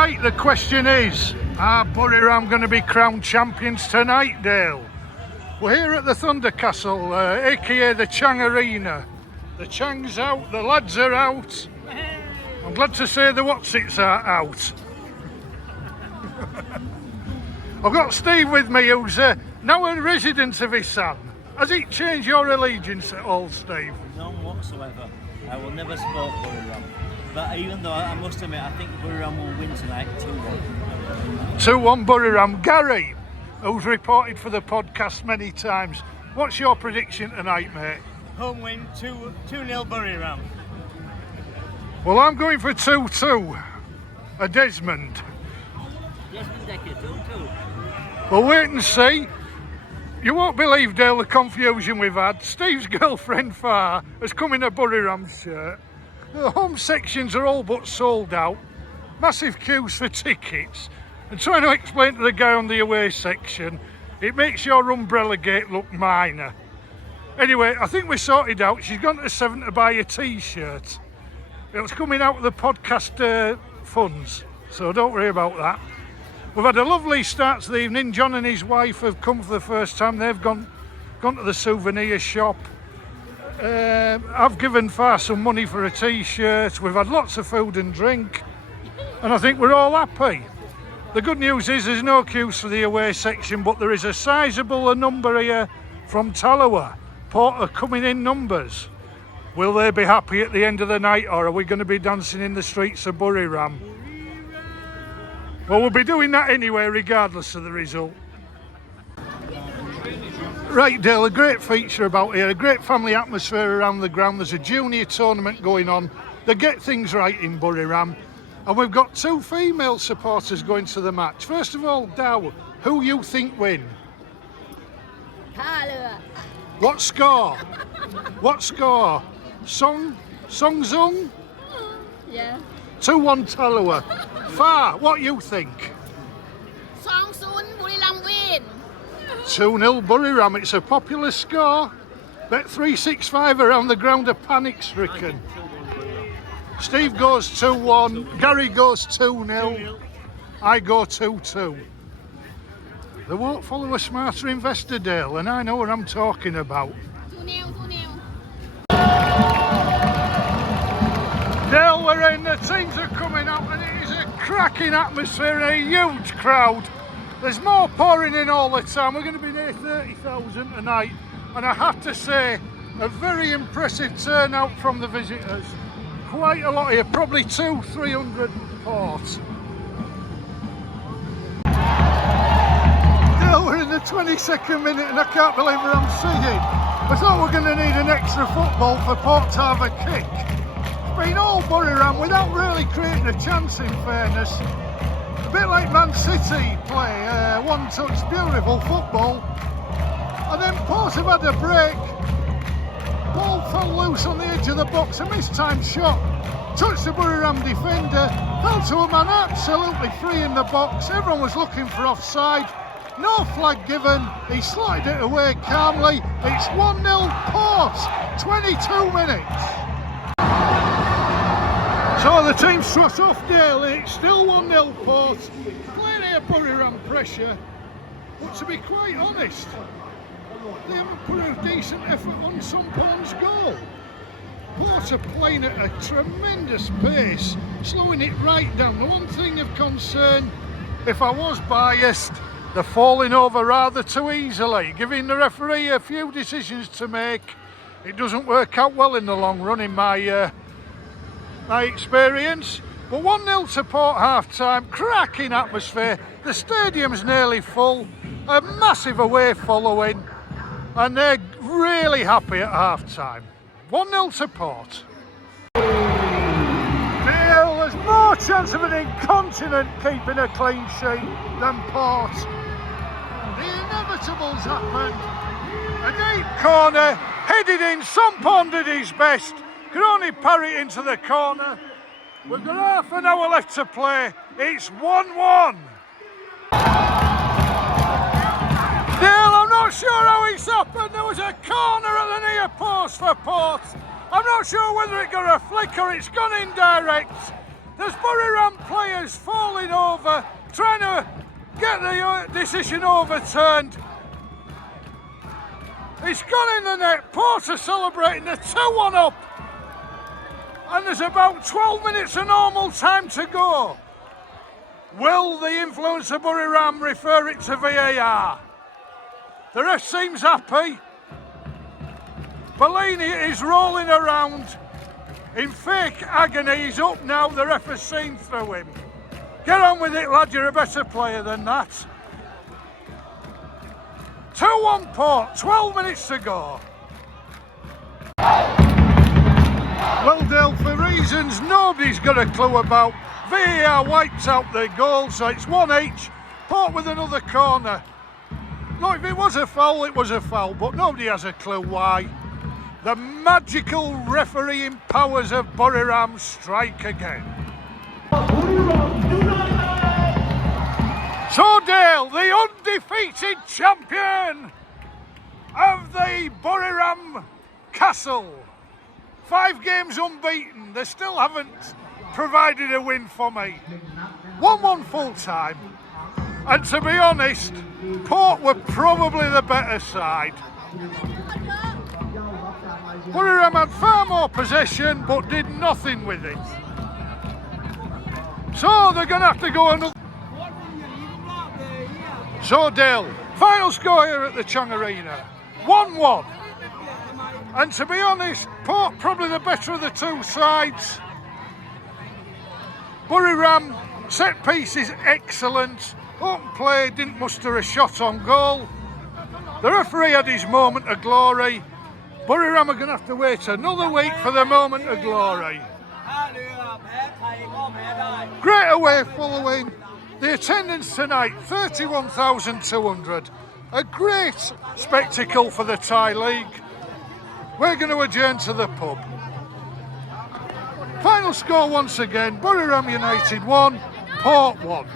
Right, the question is, are Buriram going to be crowned champions tonight, Dale? We're here at the Thunder Castle, aka the Chang Arena. The Chang's out, the lads are out. I'm glad to say the Watsits are out. I've got Steve with me, who's now a resident of Isan. Has it changed your allegiance at all, Steve? None whatsoever. I will never support Buriram. But even though I must admit, I think Buriram will win tonight 2-1. 2-1 Buriram. Gary, who's reported for the podcast many times, what's your prediction tonight, mate? Home win 2-0 Buriram. Well, I'm going for 2-2. A Desmond. Desmond Decker, 2-2. We'll wait and see. You won't believe, Dale, the confusion we've had. Steve's girlfriend, Far, has come in a Buriram shirt. The home sections are all but sold out. Massive queues for tickets. And trying to explain to the guy on the away section, it makes your umbrella gate look minor. Anyway, I think we're sorted out. She's gone to Seven to buy a t-shirt. It's coming out of the podcast funds, so don't worry about that. We've had a lovely start to the evening. John and his wife have come for the first time. They've gone to the souvenir shop. I've given Far some money for a t-shirt. We've had lots of food and drink, and I think we're all happy. The good news is there's no queues for the away section, but there is a sizable number here from Tallowa. Port are coming in numbers. Will they be happy at the end of the night, or are we going to be dancing in the streets of Buriram? Well, we'll be doing that anyway, regardless of the result. Right, Dale, a great feature about here, a great family atmosphere around the ground. There's a junior tournament going on. They get things right in Buriram. And we've got two female supporters going to the match. First of all, Dow, who you think win? Tallowa. What score? What score? Song Zung? Yeah. 2-1 Tallowa. Far, what you think? 2-0 Buriram win. 2-0 Buriram. It's a popular score. Bet 365 around the ground are panic stricken. Steve goes 2-1. Gary goes 2-0. I go 2-2. They won't follow a smarter investor, Dale, and I know what I'm talking about. 2-0. Dale, we're in. The teams are coming out, and it is a cracking atmosphere, a huge crowd. There's more pouring in all the time. We're going to be near 30,000 tonight, and I have to say, a very impressive turnout from the visitors. Quite a lot here, probably 200-300 ports. Dale, we're in the 22nd minute, and I can't believe what I'm seeing. I thought we were going to need an extra football for Port to have a kick. Been all Buriram without really creating a chance, in fairness. A bit like Man City play, one touch, beautiful football. And then Port have had a break. Ball fell loose on the edge of the box, a mistimed shot. Touched the Buriram defender, fell to a man absolutely free in the box. Everyone was looking for offside. No flag given, he slotted it away calmly. It's 1-0 Port, 22 minutes. So the team struck off daily, it's still 1-0 Port. Clearly a Buriram pressure, but to be quite honest, they haven't put a decent effort on Somporn's goal. Port are playing at a tremendous pace, slowing it right down. The one thing of concern, if I was biased, they're falling over rather too easily, giving the referee a few decisions to make. It doesn't work out well in the long run in my experience. But 1-0 to Port half time, cracking atmosphere, the stadium's nearly full, a massive away following, and they're really happy at half time. 1-0 to Port. Neil, there's more chance of an incontinent keeping a clean sheet than Port. The inevitables happened. A deep corner, headed in, Somporn did his best. Could only parry it into the corner. We've got half an hour left to play. It's 1-1. Dale, I'm not sure how it's happened. There was a corner at the near post for Port. I'm not sure whether it got a flick or it's gone indirect. There's Buriram players falling over, trying to get the decision overturned. It's gone in the net. Porter celebrating the 2-1 up. And there's about 12 minutes of normal time to go. Will the influence of Buriram refer it to VAR? The ref seems happy. Bellini is rolling around in fake agony. He's up now. The ref has seen through him. Get on with it, lad. You're a better player than that. 2-1 Port. 12 minutes to go. Well, Dale, for reasons nobody's got a clue about, VAR wiped out their goal, so it's one each. Port with another corner. No, if it was a foul, it was a foul, but nobody has a clue why. The magical refereeing powers of Buriram strike again. So Dale, the undefeated champion of the Buriram Castle. 5 games unbeaten. They still haven't provided a win for me. 1-1 full time. And to be honest, Port were probably the better side. Buriram had far more possession but did nothing with it. So they're going to have to go another. So Dale, final score here at the Chang Arena, 1-1. And to be honest, Port probably the better of the two sides. Buriram set piece is excellent. Open play didn't muster a shot on goal. The referee had his moment of glory. Buriram are going to have to wait another week for the moment of glory. Great away following. The attendance tonight, 31,200. A great spectacle for the Thai League. We're going to adjourn to the pub. Final score once again, Buriram United 1, Port 1.